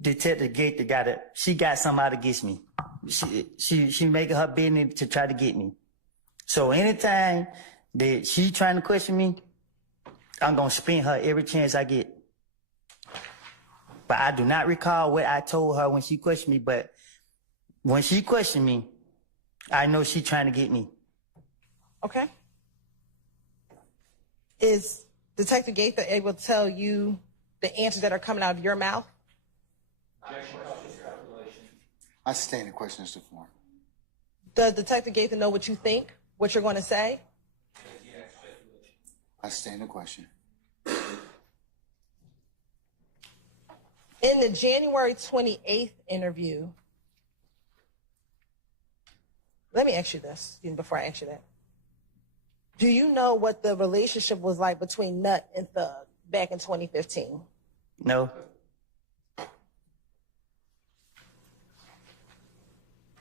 Detective Gator she got somebody against me. She making her business to try to get me. So anytime that she trying to question me, I'm gonna spin her every chance I get. But I do not recall what I told her when she questioned me, but when she questioned me, I know she trying to get me. Okay. Is Detective Gaither able to tell you the answers that are coming out of your mouth? I sustain the question as to form. Does Detective Gaither know what you think, what you're going to say? I sustain the question. In the January 28th interview, let me ask you this before I ask you that. Do you know what the relationship was like between Nut and Thug back in 2015? No.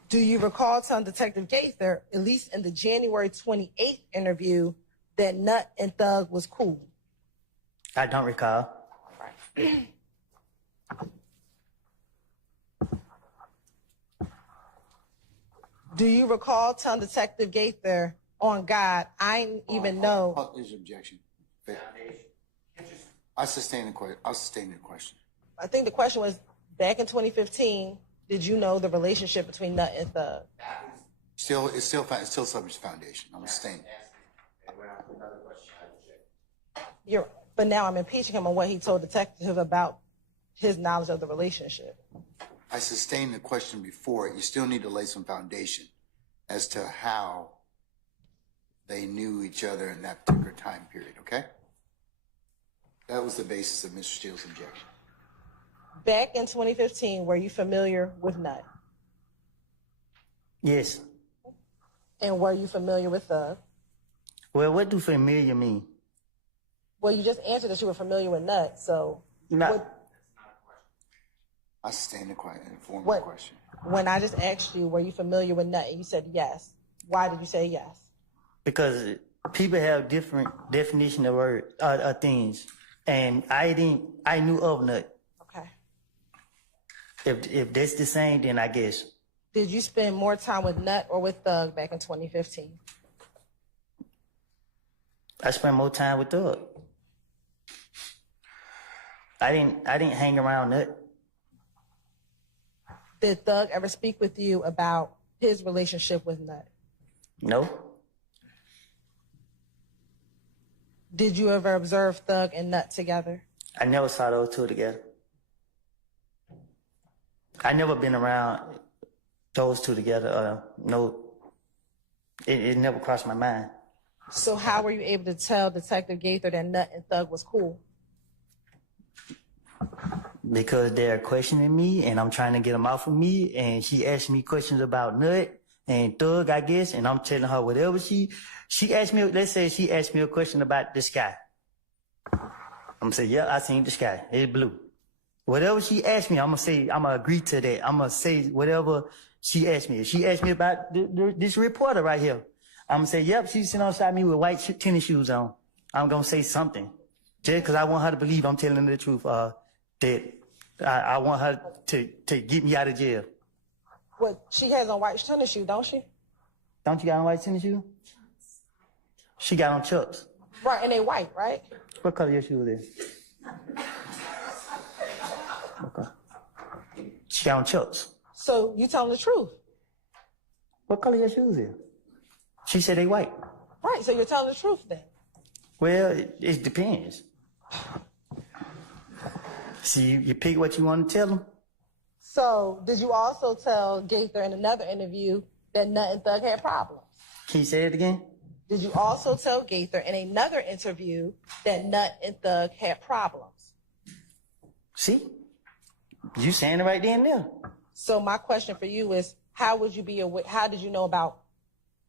Do you recall telling Detective Gaither, at least in the January 28th interview, that Nut and Thug was cool? I don't recall. Right. Do you recall telling Detective Gaither, on God, I didn't even know? There's objection. I sustain the question. I think the question was, back in 2015, did you know the relationship between Nut and Thug? It's still subject to foundation. I'm sustaining. But now I'm impeaching him on what he told detective about his knowledge of the relationship. I sustained the question before. You still need to lay some foundation as to how they knew each other in that particular time period, okay? That was the basis of Mr. Steele's objection. Back in 2015, were you familiar with Nut? Yes. And were you familiar with Thug? Well, what do familiar mean? Well, you just answered that you were familiar with Nut, so... I sustain the formal question. When I just asked you, were you familiar with Nut, and you said yes. Why did you say yes? Because people have different definition of things, and I knew of Nut. Okay. If that's the same, then I guess. Did you spend more time with Nut or with Thug back in 2015? I spent more time with Thug. I didn't hang around Nut. Did Thug ever speak with you about his relationship with Nut? No. Did you ever observe Thug and Nut together? I never saw those two together. I never been around those two together. No, it never crossed my mind. So how were you able to tell Detective Gaither that Nut and Thug was cool? Because they're questioning me, and I'm trying to get them off of me, and she asked me questions about Nut and Thug, I guess, and I'm telling her whatever she asked me. Let's say she asked me a question about the sky. I'm gonna say, yeah, I seen the sky. It's blue. Whatever she asked me, I'm gonna agree to that. I'm gonna say whatever she asked me. If she asked me about this reporter right here, I'm gonna say, yep, she's sitting outside me with white tennis shoes on. I'm gonna say something, just because I want her to believe I'm telling her the truth. That I want her to get me out of jail. Well, she has on white tennis shoes, don't she? Don't you got on white tennis shoes? She got on Chucks. Right, and they white, right? What color your shoes is? Okay. She got on Chucks. So you telling the truth? What color your shoes is? She said they white. Right, so you're telling the truth then? Well, it depends. See, you pick what you want to tell them. So, did you also tell Gaither in another interview that Nut and Thug had problems? Can you say it again? Did you also tell Gaither in another interview that Nut and Thug had problems? See? You saying it right there and there. So my question for you is, how did you know about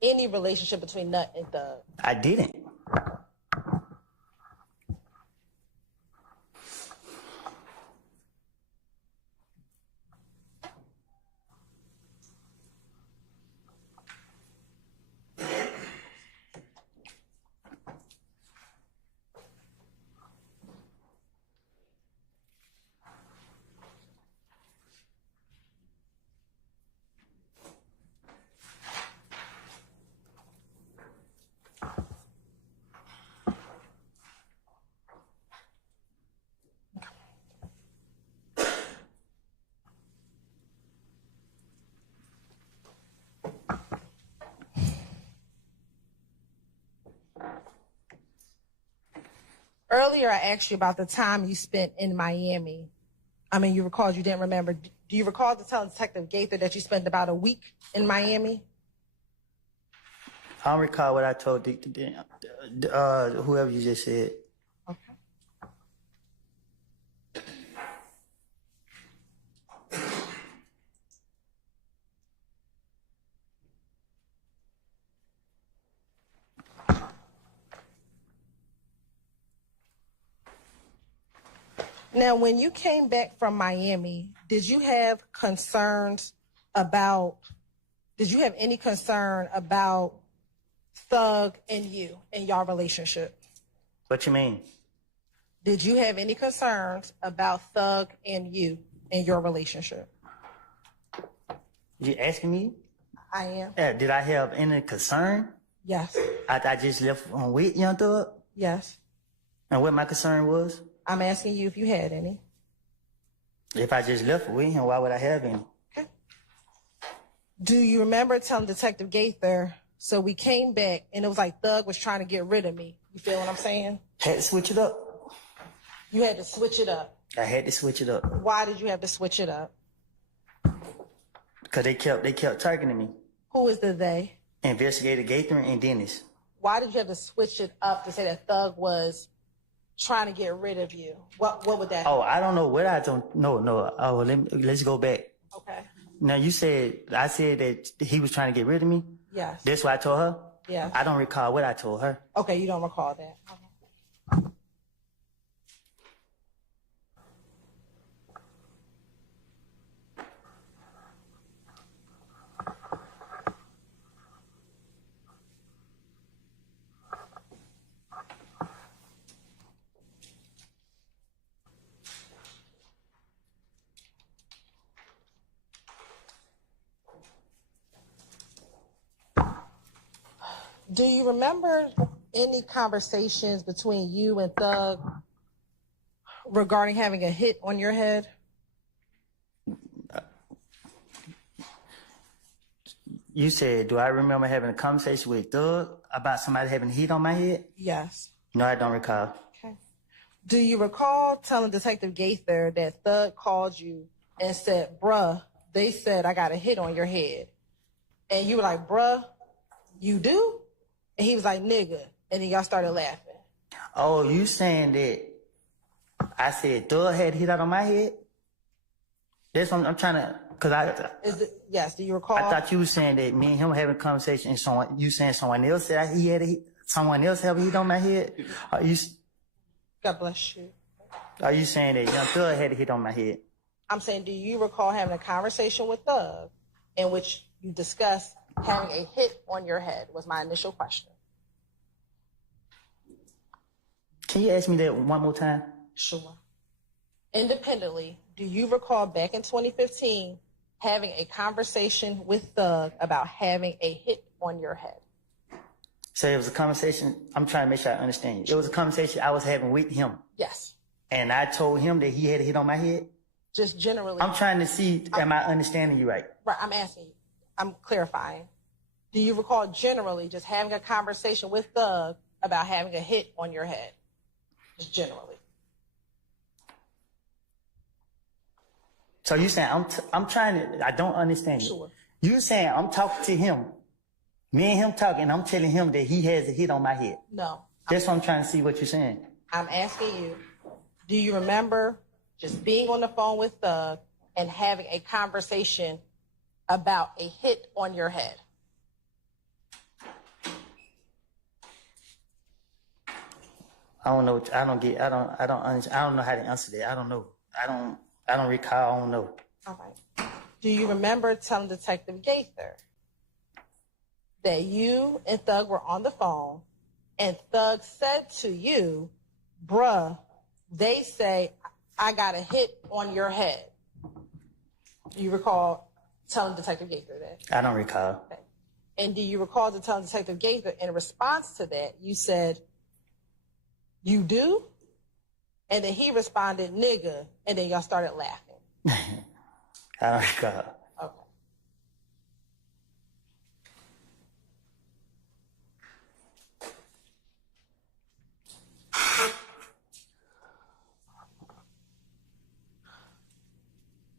any relationship between Nut and Thug? I didn't. Earlier, I asked you about the time you spent in Miami. I mean, you recalled you didn't remember. Do you recall telling Detective Gaither that you spent about a week in Miami? I don't recall what I told whoever you just said. Okay. Now, when you came back from Miami, did you have any concern about Thug and you and y'all relationship? What you mean? Did you have any concerns about Thug and you and your relationship? You asking me? I am. Did I have any concern? Yes. I just left on with Young Thug? Yes. And what my concern was? I'm asking you if you had any. If I just left with him, why would I have any? Okay. Do you remember telling Detective Gaither, so we came back and it was like Thug was trying to get rid of me? You feel what I'm saying? Had to switch it up. You had to switch it up. I had to switch it up. Why did you have to switch it up? Because they kept targeting me. Who is the they? Investigator Gaither and Dennis. Why did you have to switch it up to say that Thug was trying to get rid of you? What would that? Oh, I don't know what I don't. No. Oh, let's go back. Okay. Now I said that he was trying to get rid of me. Yes. That's what I told her. Yes. I don't recall what I told her. Okay, you don't recall that. Okay. Do you remember any conversations between you and Thug regarding having a hit on your head? You said, do I remember having a conversation with Thug about somebody having heat on my head? Yes. No, I don't recall. Okay. Do you recall telling Detective Gaither that Thug called you and said, bruh, they said I got a hit on your head? And you were like, bruh, you do? And he was like, nigga. And then y'all started laughing. Oh, you saying that I said Thug had hit out on my head? That's what I'm trying to, Yes, do you recall? I thought you were saying that me and him having a conversation and you saying someone else said he had a hit, someone else have a hit on my head? God bless you. Are you saying that Young Thug had a hit on my head? I'm saying, do you recall having a conversation with Thug in which you discussed having a hit on your head, was my initial question. Can you ask me that one more time? Sure. Independently, do you recall back in 2015 having a conversation with Thug about having a hit on your head? So it was a conversation, I'm trying to make sure I understand you. It was a conversation I was having with him. Yes. And I told him that he had a hit on my head? Just generally. I'm trying to see, am I understanding you right? Right, I'm asking you. I'm clarifying. Do you recall generally just having a conversation with Thug about having a hit on your head? Just generally. So you saying, I'm trying to, I don't understand you. Sure. You saying I'm talking to him, me and him talking, I'm telling him that he has a hit on my head. No. That's what I'm trying to see what you're saying. I'm asking you, do you remember just being on the phone with Thug and having a conversation about a hit on your head? I don't know. I don't know how to answer that. I don't know. I don't recall. I don't know. All right. Do you remember telling Detective Gaither that you and Thug were on the phone and Thug said to you, bruh, they say I got a hit on your head? Do you recall telling Detective Gaither that? I don't recall. Okay. And do you recall telling Detective Gaither in response to that, you said, you do? And then he responded, nigga, and then y'all started laughing. I don't recall. Okay.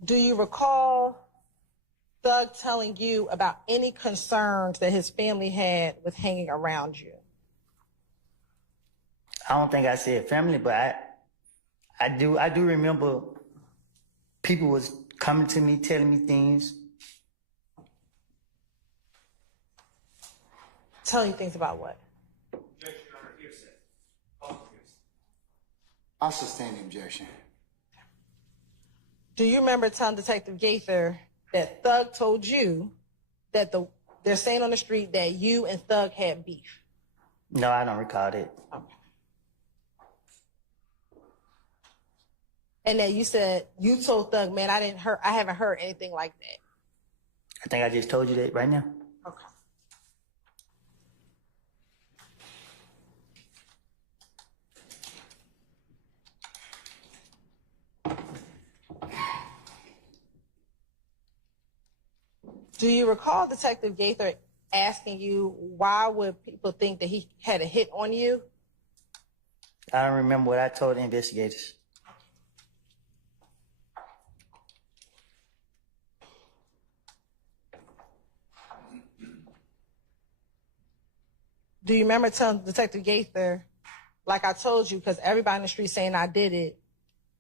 Do you recall Thug telling you about any concerns that his family had with hanging around you? I don't think I said family, but I do remember people was coming to me, telling me things. Telling you things about what? I'll sustain the objection. Do you remember telling Detective Gaither that Thug told you that they're saying on the street that you and Thug had beef? No, I don't recall that. Okay. And that you said you told Thug, man, I haven't heard anything like that. I think I just told you that right now. Okay. Do you recall Detective Gaither asking you why would people think that he had a hit on you? I don't remember what I told the investigators. Do you remember telling Detective Gaither, like I told you, because everybody in the street saying I did it,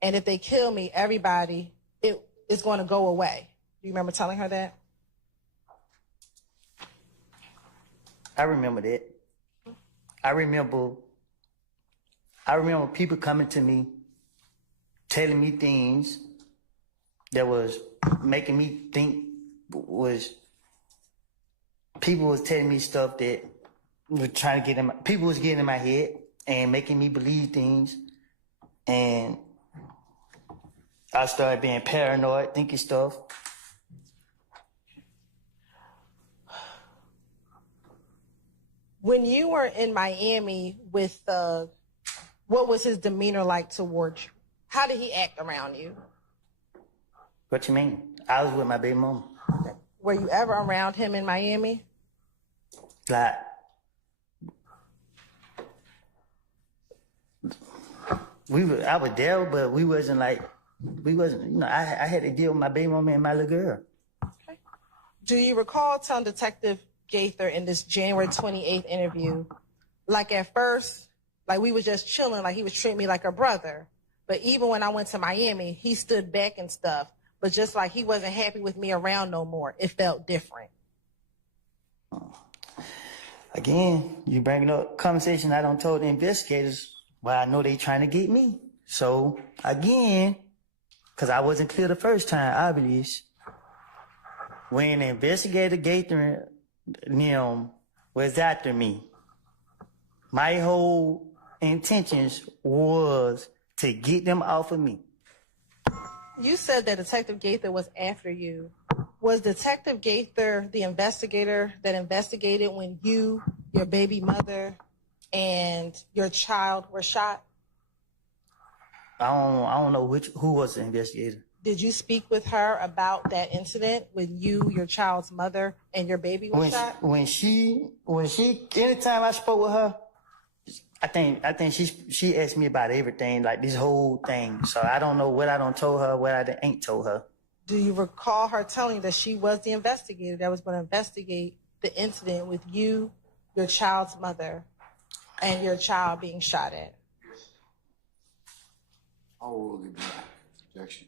and if they kill me, everybody, it's going to go away. Do you remember telling her that? I remember that. I remember people coming to me, telling me things that was making me think people was telling me stuff that was trying to people was getting in my head and making me believe things. And I started being paranoid, thinking stuff. When you were in Miami with Thug, what was his demeanor like towards you? How did he act around you? What you mean? I was with my baby mama. Were you ever around him in Miami? Like, I was there, but we wasn't, I had to deal with my baby mama and my little girl. Okay. Do you recall telling Detective Gaither in this January 28th interview, like at first, like we was just chilling, like he was treating me like a brother, but even when I went to Miami, he stood back and stuff, but just like he wasn't happy with me around no more. It felt different. Again, you bringing up conversation I don't told the investigators, but I know they trying to get me. So again, because I wasn't clear the first time, obviously, when investigator Gaither was after me, my whole intentions was to get them off of me. You said that Detective Gaither was after you. Was Detective Gaither the investigator that investigated when you, your baby mother, and your child were shot? I don't know who was the investigator. Did you speak with her about that incident when you, your child's mother, and your baby were shot? Anytime I spoke with her, I think she asked me about everything, like this whole thing. So I don't know what I don't told her, what I ain't told her. Do you recall her telling you that she was the investigator that was going to investigate the incident with you, your child's mother, and your child being shot at? How old will be objection?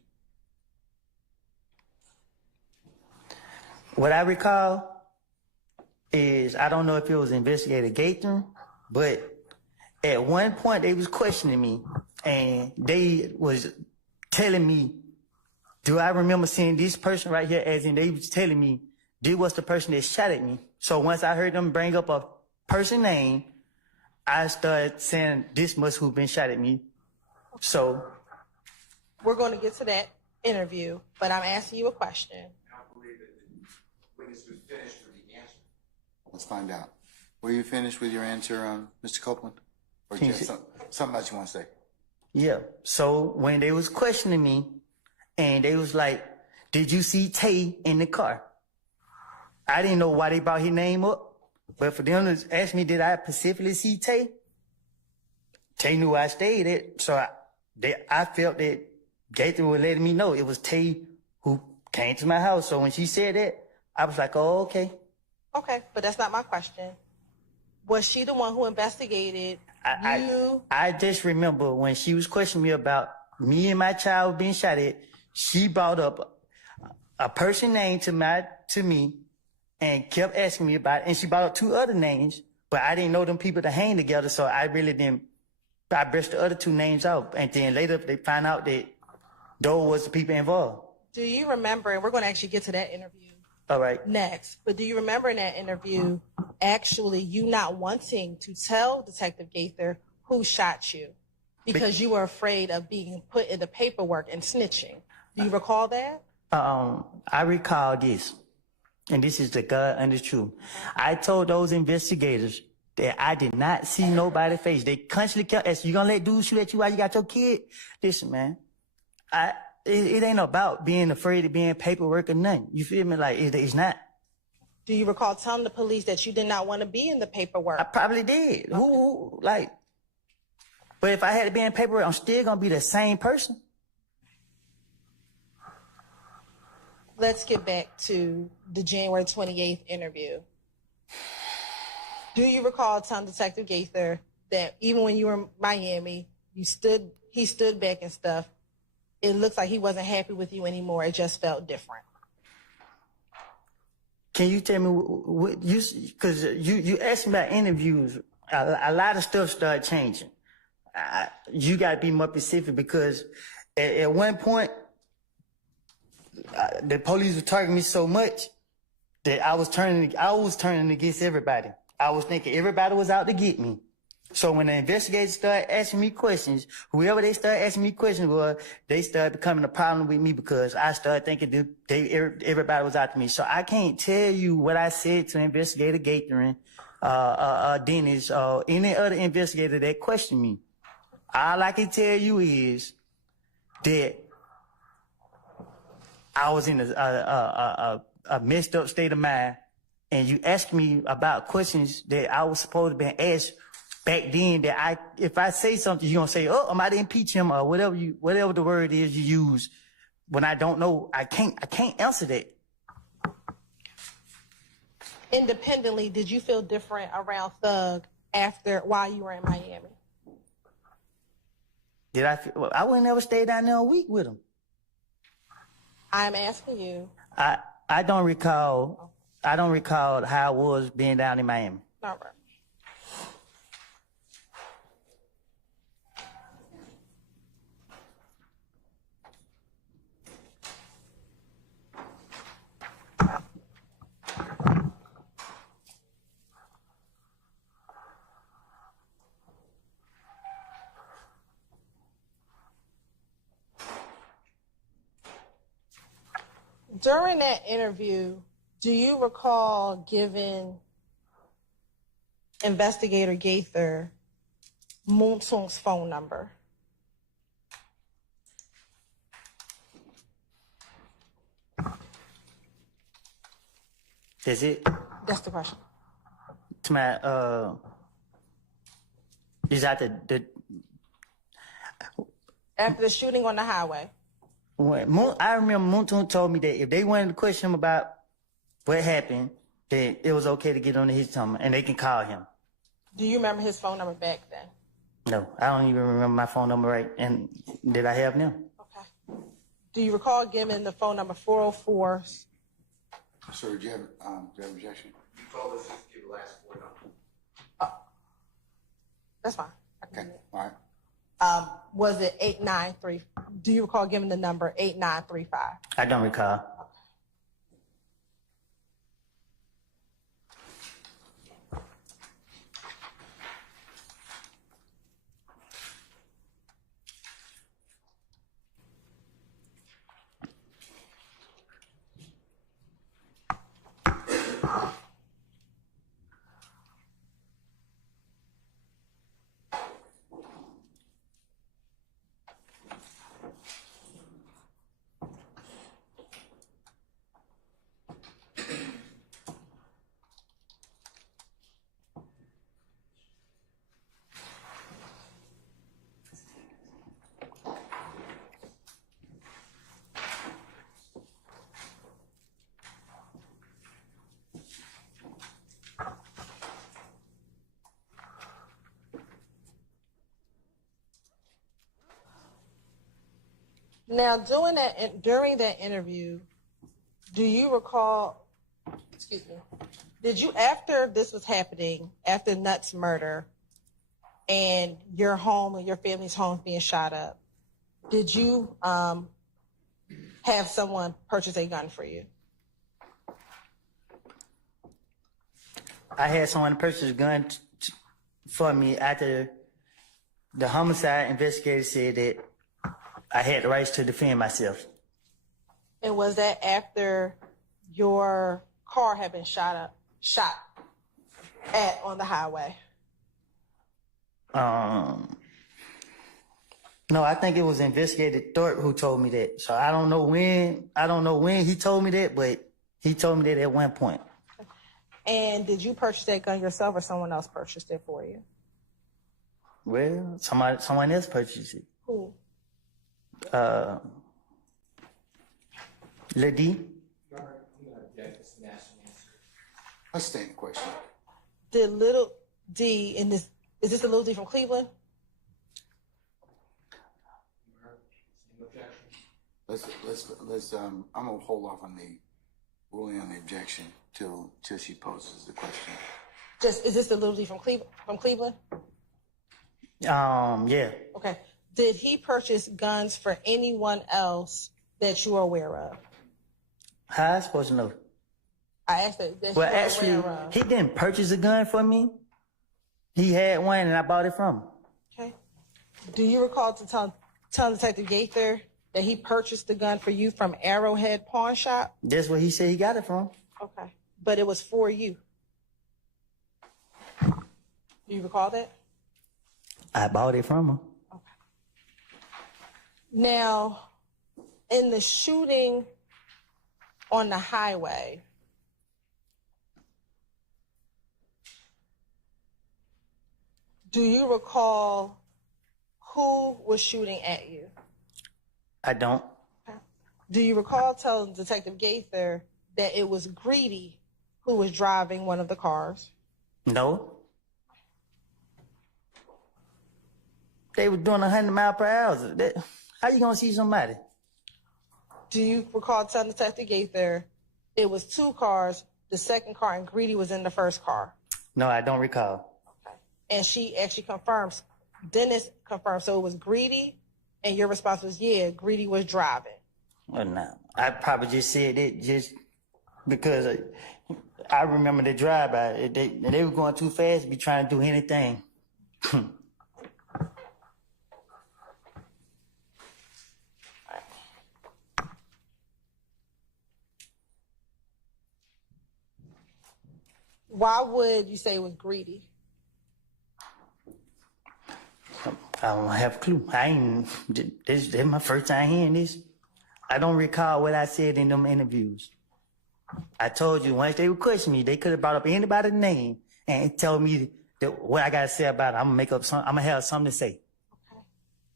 What I recall is, I don't know if it was Investigator Gaither, but at one point they was questioning me and they was telling me, do I remember seeing this person right here? As in, they was telling me, this was the person that shot at me. So once I heard them bring up a person name, I started saying, this must who been shot at me. So we're going to get to that interview, but I'm asking you a question. I believe that the witness was finished with the answer. Let's find out. Were you finished with your answer, Mr. Copeland? Or just something else you want to say? Yeah. So when they was questioning me, and they was like, did you see Tay in the car? I didn't know why they brought his name up, but for them to ask me, did I specifically see Tay? Tay knew I stayed at, so I felt that Gaither was letting me know it was Tay who came to my house. So when she said that, I was like, oh, okay. Okay, but that's not my question. Was she the one who investigated you? I just remember when she was questioning me about me and my child being shot at, she brought up a person name to me and kept asking me about it. And she brought up 2 other names, but I didn't know them people to hang together, so I really didn't. I brushed the other 2 names out. And then later they found out that those was the people involved. Do you remember, and we're going to actually get to that interview All right. next, but do you remember in that interview actually you not wanting to tell Detective Gaither who shot you because you were afraid of being put in the paperwork and snitching? Do you recall that? I recall this, and this is the God and the truth. I told those investigators that I did not see nobody's face. They constantly kept asking, you gonna let dudes shoot at you while you got your kid? Listen, man, it ain't about being afraid of being paperwork or nothing. You feel me? Like, it's not. Do you recall telling the police that you did not want to be in the paperwork? I probably did. Okay. But if I had to be in paperwork, I'm still gonna be the same person. Let's get back to the January 28th interview. Do you recall telling Detective Gaither that even when you were in Miami, he stood back and stuff, it looks like he wasn't happy with you anymore. It just felt different. Can you tell me what you, because you asked me about interviews, a lot of stuff started changing. You got to be more specific because at one point, the police were targeting me so much that I was turning against everybody. I was thinking everybody was out to get me. So when the investigators started asking me questions, whoever they started asking me questions was, they started becoming a problem with me because I started thinking that everybody was out to me. So I can't tell you what I said to Investigator Gaither, Dennis, or any other investigator that questioned me. All I can tell you is that I was in a messed up state of mind, and you asked me about questions that I was supposed to be asked back then. That if I say something, you're gonna say, "Oh, I might impeach him," or whatever the word is you use. When I don't know, I can't answer that. Independently, did you feel different around Thug while you were in Miami? Did I? I wouldn't ever stay down there a week with him. I'm asking you. I don't recall. I don't recall how I was being down in Miami. All right. During that interview, do you recall giving Investigator Gaither Moonsung's phone number? Is it? That's the question. To my is that the After the shooting on the highway. I remember Moontoon told me that if they wanted to question him about what happened, that it was okay to get on his number and they can call him. Do you remember his phone number back then? No, I don't even remember my phone number right. And did I have them? Okay. Do you recall giving the phone number 404? Sir, do you have objection? You told us just give the last 4 numbers. That's fine. Okay, all right. Was it 893? Do you recall giving the number 8935? I don't recall. Now, during that interview, do you recall, excuse me, did you, after this was happening, after Nutt's murder and your home and your family's home being shot up, did you have someone purchase a gun for you? I had someone purchase a gun for me after the homicide investigator said that I had the rights to defend myself. And was that after your car had been shot at on the highway? No, I think it was Investigator Thorpe who told me that. So I don't know when he told me that, but he told me that at one point. And did you purchase that gun yourself or someone else purchased it for you? Well, someone else purchased it. Who? Lady. Let's stay in the question. Did Little D in this, is this a Little D from Cleveland? Let's I'm gonna hold off on the ruling on the objection till she poses the question. Is this the Little D from Cleveland? Yeah. Okay. Did he purchase guns for anyone else that you are aware of? How I supposed to know? I asked that. Well, actually, he didn't purchase a gun for me. He had one, and I bought it from him. Okay. Do you recall to tell Detective Gaither that he purchased the gun for you from Arrowhead Pawn Shop? That's what he said he got it from. Okay. But it was for you. Do you recall that? I bought it from him. Okay. Now, in the shooting on the highway, do you recall who was shooting at you? I don't. Okay. Do you recall telling Detective Gaither that it was Greedy who was driving one of the cars? No. They were doing 100 miles per hour. How you gonna see somebody? Do you recall telling Detective Gaither it was two cars, the second car, and Greedy was in the first car? No, I don't recall. Okay. And she actually confirms, Dennis confirmed, so it was Greedy, and your response was, yeah, Greedy was driving. Well, no. I probably just said it just because I remember the drive-by. They were going too fast to be trying to do anything. Why would you say it was Greedy? I don't have a clue. This is my first time hearing this. I don't recall what I said in them interviews. I told you once they would question me, they could have brought up anybody's name and tell me what I got to say about it. I'm gonna have something to say. Okay.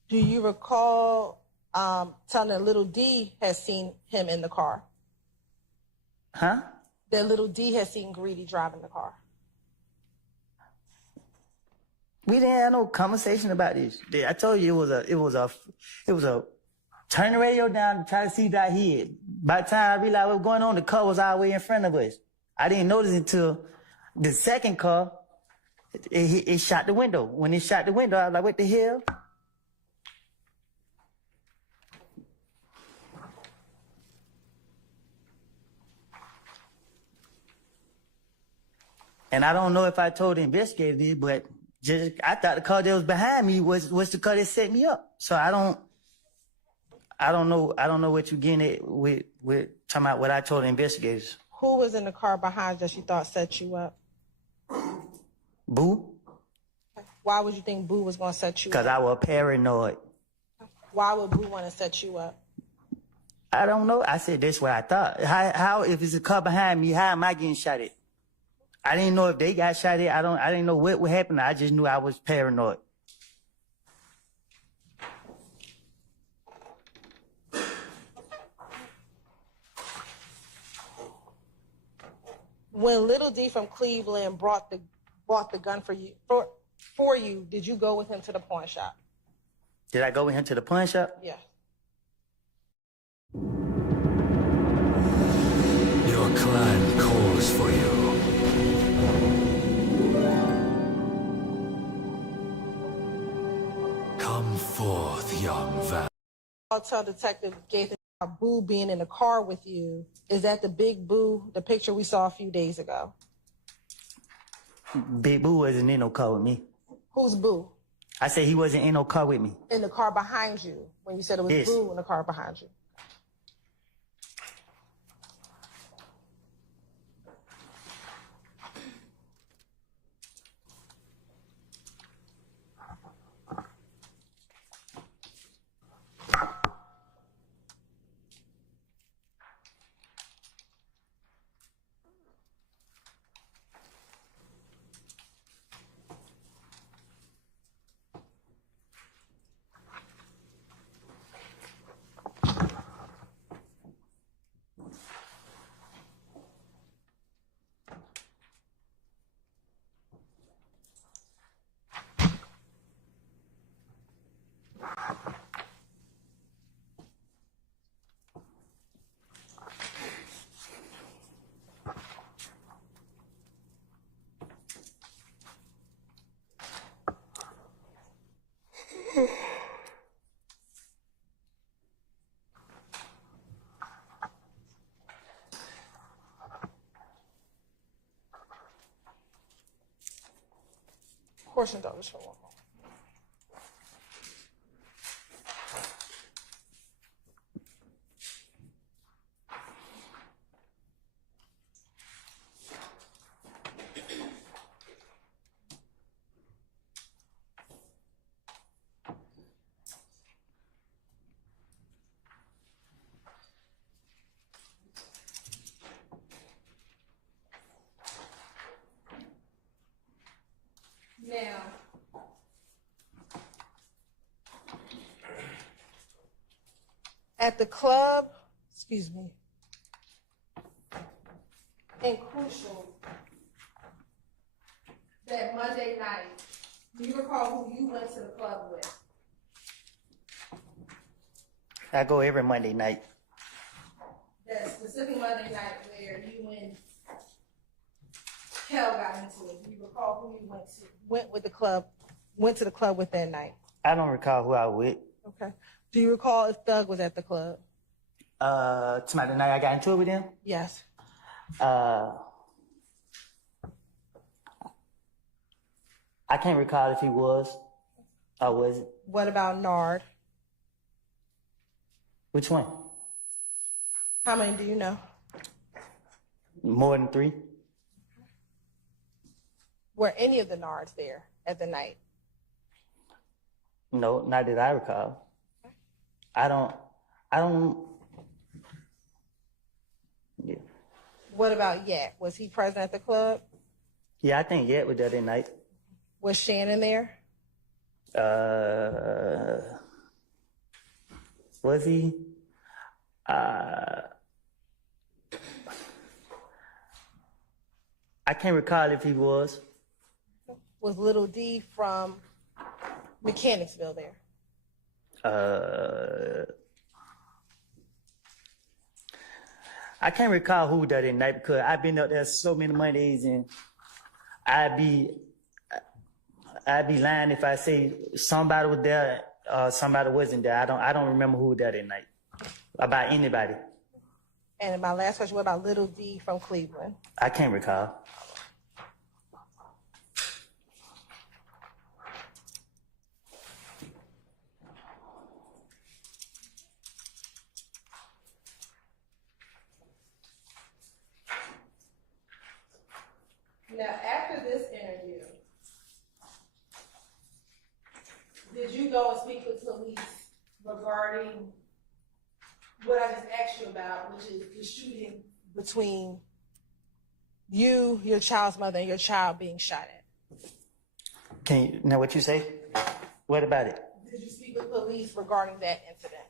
Do you recall telling that Little D has seen him in the car? Huh? That Little D has seen Greedy driving the car. We didn't have no conversation about this. I told you it was a turn the radio down to try to see that head. By the time I realized what was going on, the car was all the way in front of us. I didn't notice until the second car, it shot the window. When it shot the window, I was like, what the hell? And I don't know if I told the investigator this, but I thought the car that was behind me was the car that set me up. So I don't know what you're getting at with talking about what I told the investigators. Who was in the car behind that you thought set you up? Boo? Why would you think Boo was going to set you up? Because I was paranoid. Why would Boo want to set you up? I don't know. I said that's what I thought. How if it's a car behind me, how am I getting shot at? I didn't know if they got shot at. I didn't know what would happen. I just knew I was paranoid. When Little D from Cleveland bought the gun for you, did you go with him to the pawn shop? Did I go with him to the pawn shop? Yeah. clan calls for you. Come forth, young Van. I'll tell Detective Gaither about Boo being in the car with you. Is that the big Boo, the picture we saw a few days ago? Big Boo wasn't in no car with me. Who's Boo? I said he wasn't in no car with me. In the car behind you, when you said it was Yes. Boo in the car behind you. Portion dollars for one more. Now, at the club, excuse me, and Crucial, that Monday night, do you recall who you went to the club with? I go every Monday night. That specific Monday night where you and Kel got into it. Do you recall who you went to the club with that night? I don't recall who I was with. Okay. Do you recall if Thug was at the club? Tonight the night I got into it with him. Yes. I can't recall if he was or was it. What about Nard? Which one? How many do you know? More than 3. Were any of the Nards there at the night? No, not that I recall. I don't. Yeah. What about Yak? Was he present at the club? Yeah, I think Yet was there that night. Was Shannon there? Was he? I can't recall if he was. Was Little D from Mechanicsville there? I can't recall who that in night because I've been up there so many Mondays and I'd be lying if I say somebody was there or somebody wasn't there. I don't remember who was there that night about anybody. And my last question, what about Little D from Cleveland? I can't recall. Now, after this interview, did you go and speak with police regarding what I just asked you about, which is the shooting between you, your child's mother, and your child being shot at? Can you know what you say? What about it? Did you speak with police regarding that incident?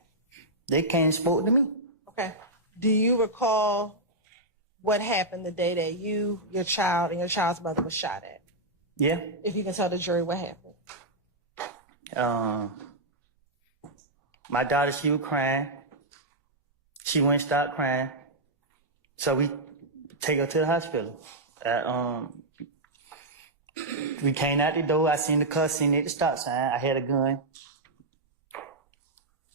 They came and spoke to me. Okay. Do you recall what happened the day that you, your child, and your child's mother was shot at? Yeah. If you can tell the jury what happened. My daughter, she was crying. She wouldn't stop crying. So take her to the hospital. We came out the door. I seen the car, seen it at the stop sign. I had a gun.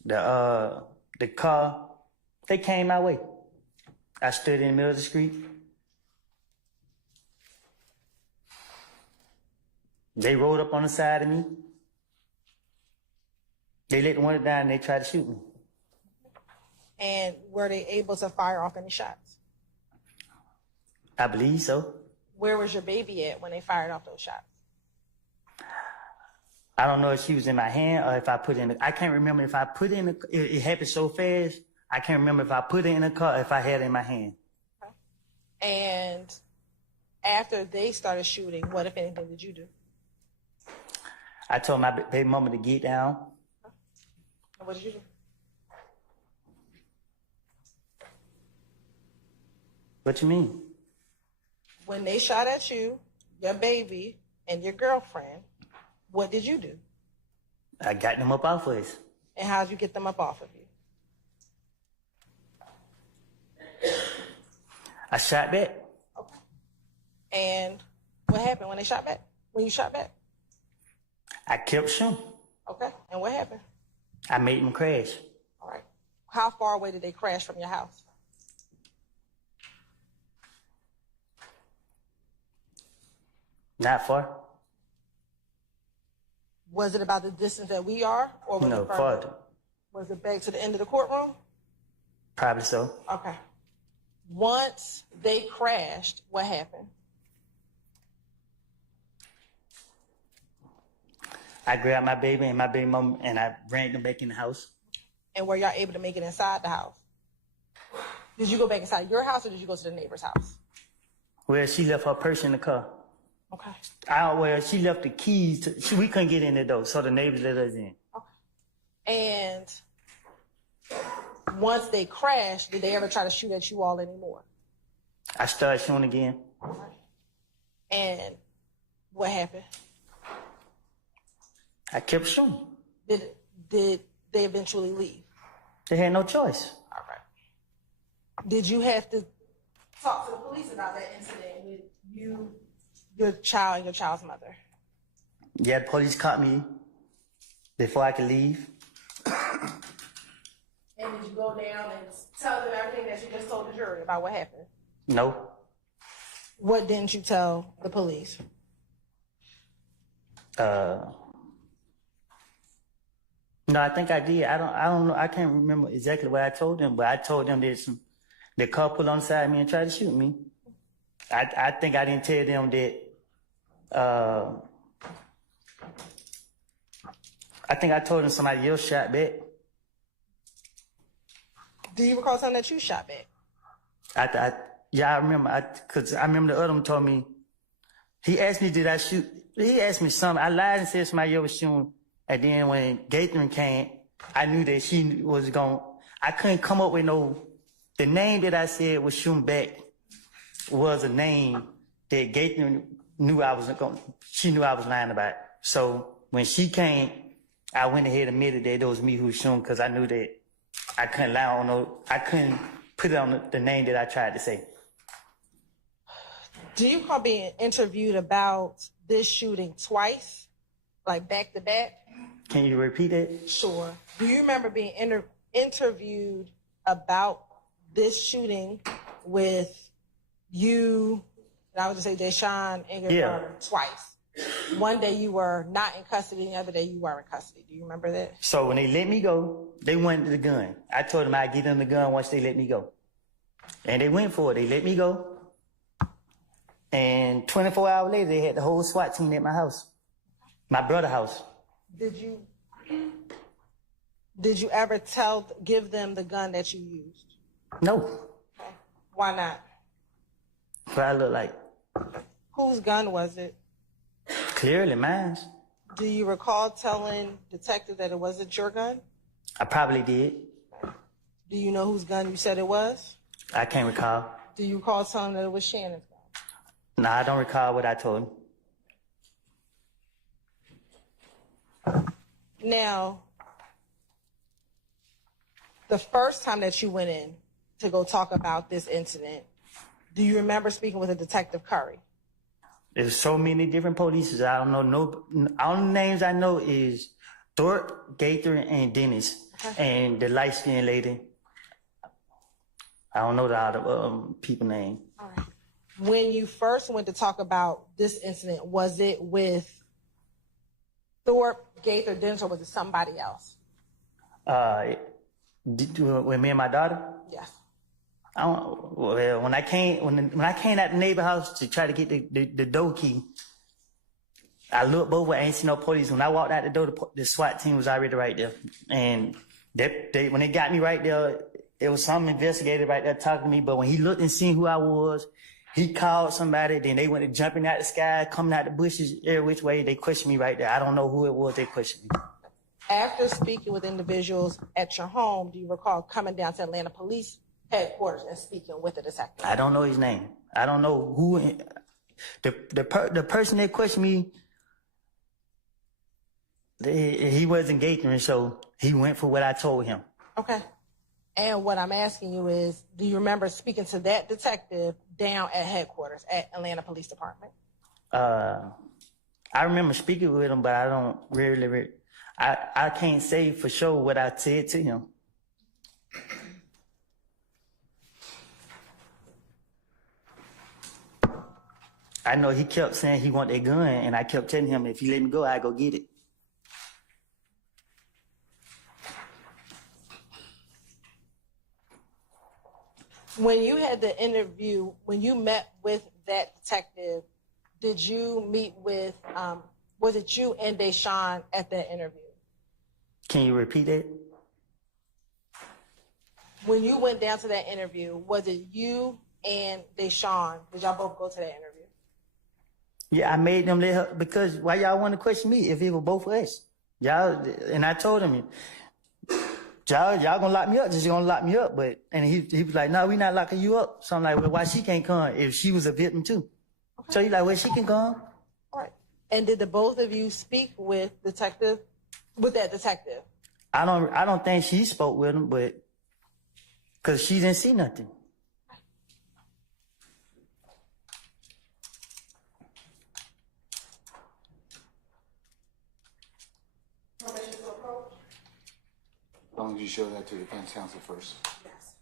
The car, they came my way. I stood in the middle of the street. They rolled up on the side of me. They let the window down and they tried to shoot me. And were they able to fire off any shots? I believe so. Where was your baby at when they fired off those shots? I don't know if she was in my hand or if I put it in I can't remember if I put it in it happened so fast. I can't remember if I put it in the car or if I had it in my hand. Okay. And after they started shooting, what, if anything, did you do? I told my baby mama to get down. And what did you do? What you mean? When they shot at you, your baby, and your girlfriend, what did you do? I got them up off of us. And how did you get them up off of you? I shot back. Okay. And what happened when they shot back? When you shot back? I kept shooting. Okay. And what happened? I made them crash. All right. How far away did they crash from your house? Not far. Was it about the distance that we are? Or was No, it further? farther. Was it back to the end of the courtroom? Probably so. Okay. Once they crashed, what happened? I grabbed my baby and my baby mom and I ran them back in the house. And were y'all able to make it inside the house? Did you go back inside your house or did you go to the neighbor's house? Well, she left her purse in the car. Okay. Well, she left the keys. We couldn't get in the door, so the neighbors let us in. Okay. And once they crashed, did they ever try to shoot at you all anymore? I started shooting again. Okay. And what happened? I kept shooting. Did they eventually leave? They had no choice. All right. Did you have to talk to the police about that incident with you, your child, and your child's mother? Yeah, the police caught me before I could leave. And did you go down and tell them everything that you just told the jury about what happened? No. What didn't you tell the police? No, I think I did. I don't know. I can't remember exactly what I told them, but I told them that the car pulled on the side of me and tried to shoot me. I think I didn't tell them that. I think I told them somebody else shot back. Do you recall telling that you shot back? Yeah, I remember. Cause I remember the other one told me. He asked me, did I shoot? He asked me something. I lied and said somebody else was shooting. And then when Gathering came, I knew that she was going. I couldn't come up with the name that I said was shooting back was a name that Gathering knew I wasn't going. She knew I was lying about. So when she came, I went ahead and admitted that it was me who was shooting because I knew that I couldn't lie on I couldn't put it on the name that I tried to say. Do you recall being interviewed about this shooting twice, like back to back? Can you repeat it? Sure. Do you remember being interviewed about this shooting with you, and I would just say Deshaun and your daughter twice? One day you were not in custody, and the other day you were in custody. Do you remember that? So when they let me go, they wanted the gun. I told them I'd get them the gun once they let me go. And they went for it. They let me go. And 24 hours later, they had the whole SWAT team at my house. My brother's house. Did you ever give them the gun that you used? No. Okay. Why not? What I look like. Whose gun was it? Clearly mine. Do you recall telling detective that it wasn't your gun? I probably did. Do you know whose gun you said it was? I can't recall. Do you recall telling that it was Shannon's gun? No, I don't recall what I told him. Now, the first time that you went in to go talk about this incident, Do you remember speaking with a Detective Curry? There's so many different polices. I don't know. All the names I know is Thorpe, Gaither, and Dennis, and the light skinned lady. I don't know the other people name. All right. When you first went to talk about this incident, was it with Thorpe, Gaither, Dennis, or was it somebody else? With me and my daughter. Yes. Well, when I came at the neighbor house to try to get the door key, I looked over, I ain't see no police. When I walked out the door, the SWAT team was already right there. And when they got me right there, it was some investigator right there talking to me. But when he looked and seen who I was, he called somebody. Then they went to jumping out the sky, coming out the bushes, every which way. They questioned me right there. I don't know who it was. They questioned me. After speaking with individuals at your home, do you recall coming down to Atlanta Police Headquarters and speaking with a detective? I don't know his name. I don't know who. The person that questioned me, he wasn't Gaither, so he went for what I told him. Okay. And what I'm asking you is, do you remember speaking to that detective down at headquarters at Atlanta Police Department? I remember speaking with him, but I don't really I can't say for sure what I said to him. I know he kept saying he wanted a gun, and I kept telling him, if you let me go, I go get it. When you had the interview, when you met with that detective, did you meet with, was it you and Deshaun at that interview? Can you repeat that? When you went down to that interview, was it you and Deshaun? Did y'all both go to that interview? Yeah, I made them let her, because why y'all want to question me if it was both of us? Y'all, and I told him, y'all gonna lock me up, just gonna lock me up. And he was like, no, we not locking you up. So I'm like, well, why she can't come if she was a victim too? Okay. So he's like, well, she can come. All right. And did the both of you speak with that detective? I don't think she spoke with him, but because she didn't see nothing. As long as you show that to the defense counsel first. Yes.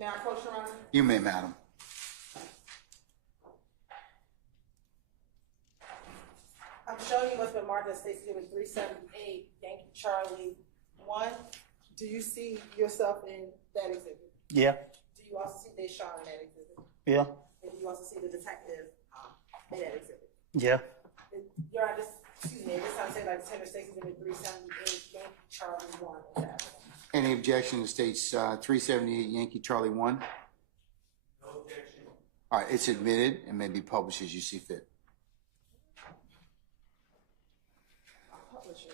May I approach, Your Honor? You may, madam. I'm showing you what's been marked as State Exhibit 378, Yankee Charlie 1. Do you see yourself in that exhibit? Yeah. Do you also see Deshaun in that exhibit? Yeah. And do you also see the detective in that exhibit? Yeah. Your Honor, excuse me, this time say like Tender State Exhibit 378, Yankee Charlie 1. Is that Any objection to states 378 Yankee Charlie 1? No objection. All right, it's admitted and may be published as you see fit. publisher?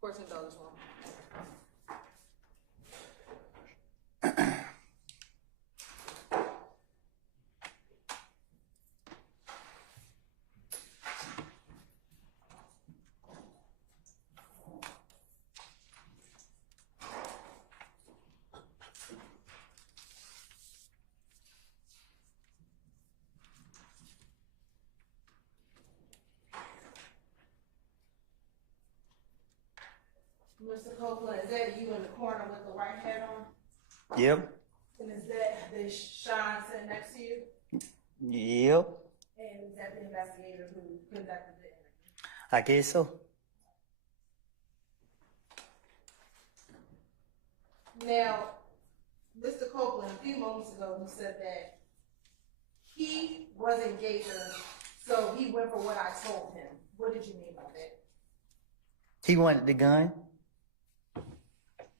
Court's indulgence one. Mr. Copeland, is that you in the corner with the white hat on? Yep. And is that the Sean sitting next to you? Yep. And is that the investigator who conducted the interview? I guess so. Now, Mr. Copeland, a few moments ago, you said that he wasn't Gator, so he went for what I told him. What did you mean by that? He wanted the gun.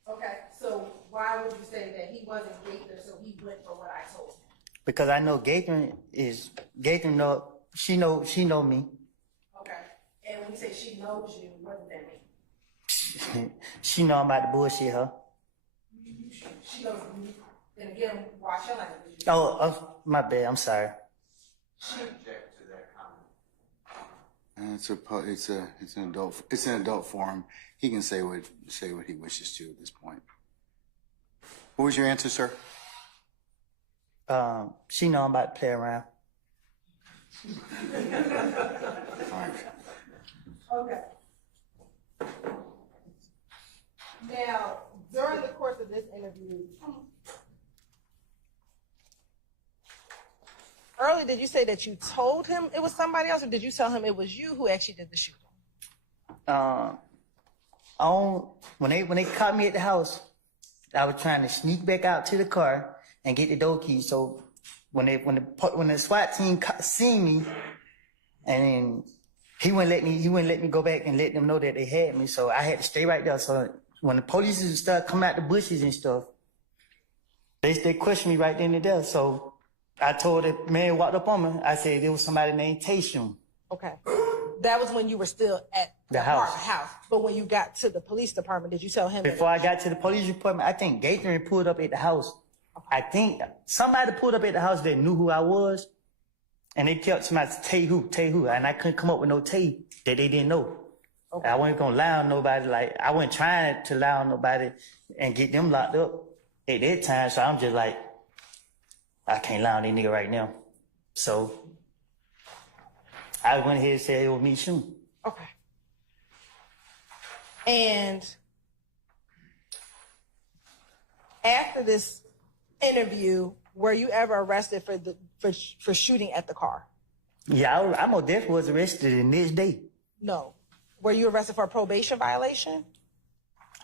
Okay, so why would you say that he wasn't Gator, so he went for what I told him? Because I know Gator know she know me. Okay, and when you say she knows you, what does that mean? She know I'm about to bullshit her. She knows you. And again, watch your language. Oh, my bad. I'm sorry. I object to that comment. It's an adult forum. He can say what he wishes to at this point. What was your answer, sir? She know I'm about to play around. All right. Okay. Now, during the course of this interview, earlier did you say that you told him it was somebody else, or did you tell him it was you who actually did the shooting? When they caught me at the house, I was trying to sneak back out to the car and get the door key. So when the SWAT team seen me, and then he wouldn't let me go back and let them know that they had me. So I had to stay right there. So when the police started coming out the bushes and stuff, they questioned me right then and there. So I told the man who walked up on me, I said there was somebody named Tayshun. Okay. That was when you were still at The house. house. But when you got to the police department, did you tell him? Before I got to the police department, I think Gator pulled up at the house. I think somebody pulled up at the house that knew who I was. And they kept somebody, Tay who. And I couldn't come up with no Tay that they didn't know. Okay. I wasn't going to lie on nobody. Like, I wasn't trying to lie on nobody and get them locked up at that time. So I'm just like, I can't lie on this nigga right now. So I went ahead and said it was me shooting. Okay. And after this interview, were you ever arrested for shooting at the car? Yeah, I most definitely was arrested the next day. No. Were you arrested for a probation violation?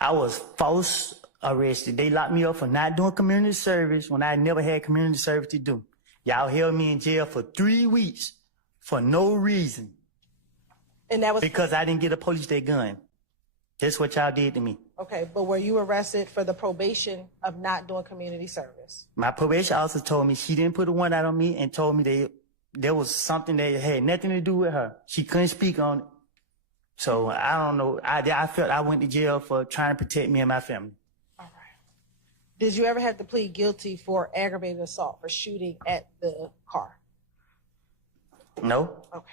I was false arrested. They locked me up for not doing community service when I never had community service to do. Y'all held me in jail for 3 weeks for no reason. And that was because I didn't get a police that gun. That's what y'all did to me. Okay, but were you arrested for the probation of not doing community service? My probation officer told me she didn't put a warrant out on me and told me there was something that had nothing to do with her. She couldn't speak on it. So I don't know. I felt I went to jail for trying to protect me and my family. All right. Did you ever have to plead guilty for aggravated assault for shooting at the car? No. Okay.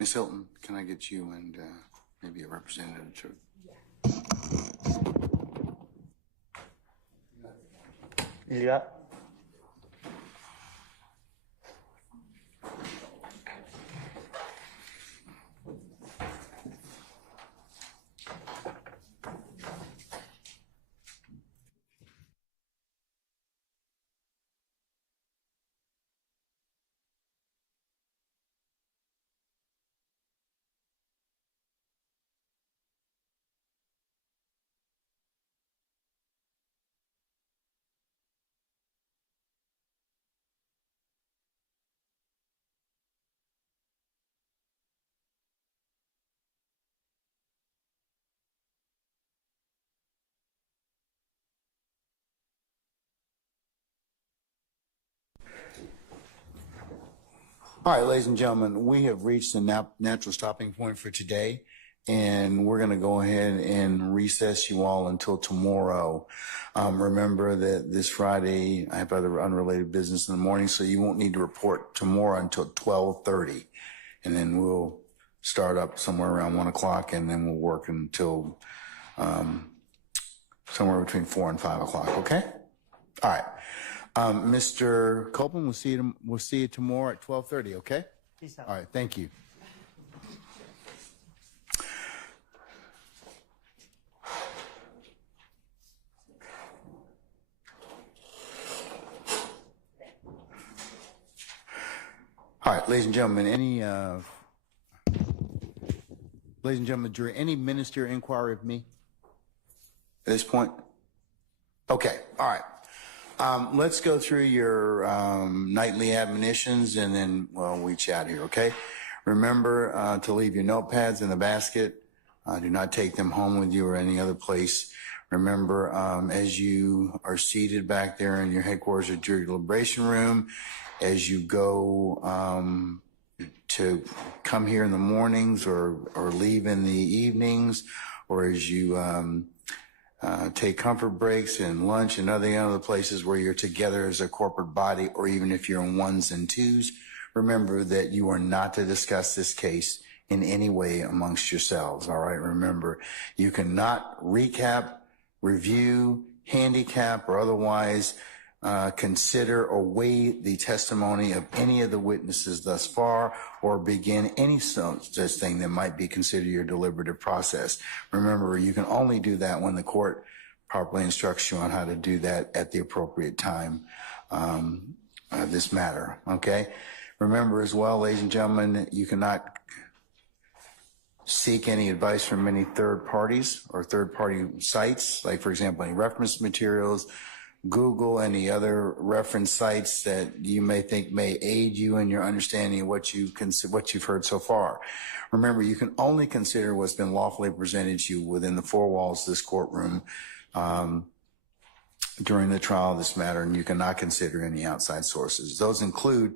Ms. Hilton, can I get you and maybe a representative too? Yeah. All right, ladies and gentlemen, we have reached the natural stopping point for today, and we're going to go ahead and recess you all until tomorrow. Remember that this Friday, I have other unrelated business in the morning, so you won't need to report tomorrow until 12:30. And then we'll start up somewhere around 1 o'clock, and then we'll work until somewhere between 4 and 5 o'clock, okay? All right. Mr. Copeland, we'll see you tomorrow at 12:30, okay? Peace out. All right, thank you. All right, ladies and gentlemen, jury, any ministerial inquiry of me at this point? Okay, all right. Let's go through your nightly admonitions, and then we chat here, okay? Remember to leave your notepads in the basket. Do not take them home with you or any other place. Remember, as you are seated back there in your headquarters or jury deliberation room, as you go to come here in the mornings or leave in the evenings, or as you take comfort breaks and lunch and other places where you're together as a corporate body, or even if you're in ones and twos, remember that you are not to discuss this case in any way amongst yourselves, all right? Remember, you cannot recap, review, handicap, or otherwise consider or weigh the testimony of any of the witnesses thus far, or begin any such thing that might be considered your deliberative process. Remember, you can only do that when the court properly instructs you on how to do that at the appropriate time, this matter, okay? Remember as well, ladies and gentlemen, you cannot seek any advice from any third parties or third-party sites, like, for example, any reference materials, Google, any other reference sites that you may think may aid you in your understanding of what you've heard so far. Remember, you can only consider what's been lawfully presented to you within the four walls of this courtroom during the trial of this matter, and you cannot consider any outside sources. Those include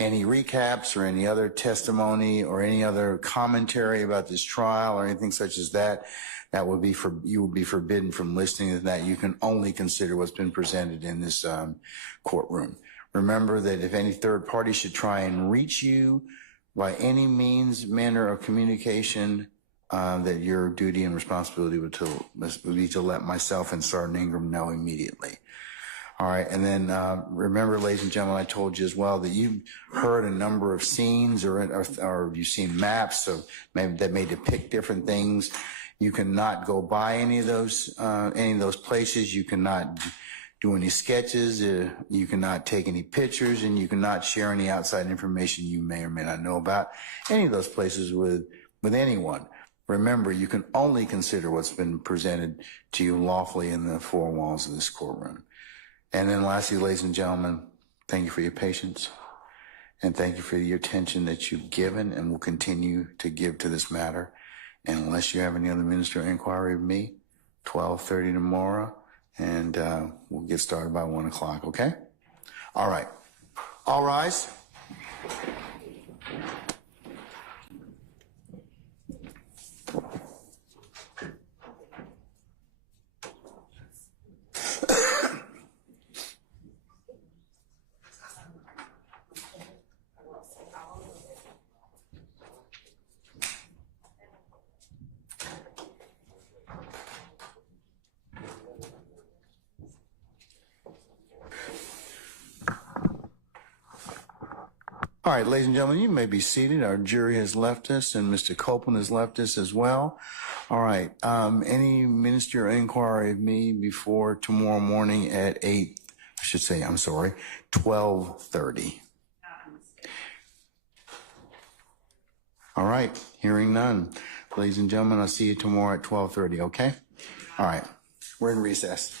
any recaps or any other testimony or any other commentary about this trial or anything such as that. That would be you would be forbidden from listening to that. You can only consider what's been presented in this courtroom. Remember that if any third party should try and reach you by any means, manner of communication, that your duty and responsibility would be to let myself and Sergeant Ingram know immediately. All right, and then remember, ladies and gentlemen, I told you as well that you've heard a number of scenes or you've seen maps of that may depict different things. You cannot go by any of those places. You cannot do any sketches. You cannot take any pictures, and you cannot share any outside information you may or may not know about any of those places with anyone. Remember, you can only consider what's been presented to you lawfully in the four walls of this courtroom. And then lastly, ladies and gentlemen, thank you for your patience, and thank you for your attention that you've given and will continue to give to this matter. And unless you have any other ministerial inquiry of me, 12:30 tomorrow, and we'll get started by 1 o'clock, okay? All right. All rise. All right, ladies and gentlemen, you may be seated. Our jury has left us, and Mr. Copeland has left us as well. All right, any ministerial inquiry of me before tomorrow morning at 12:30. All right, hearing none. Ladies and gentlemen, I'll see you tomorrow at 12:30, okay? All right, we're in recess.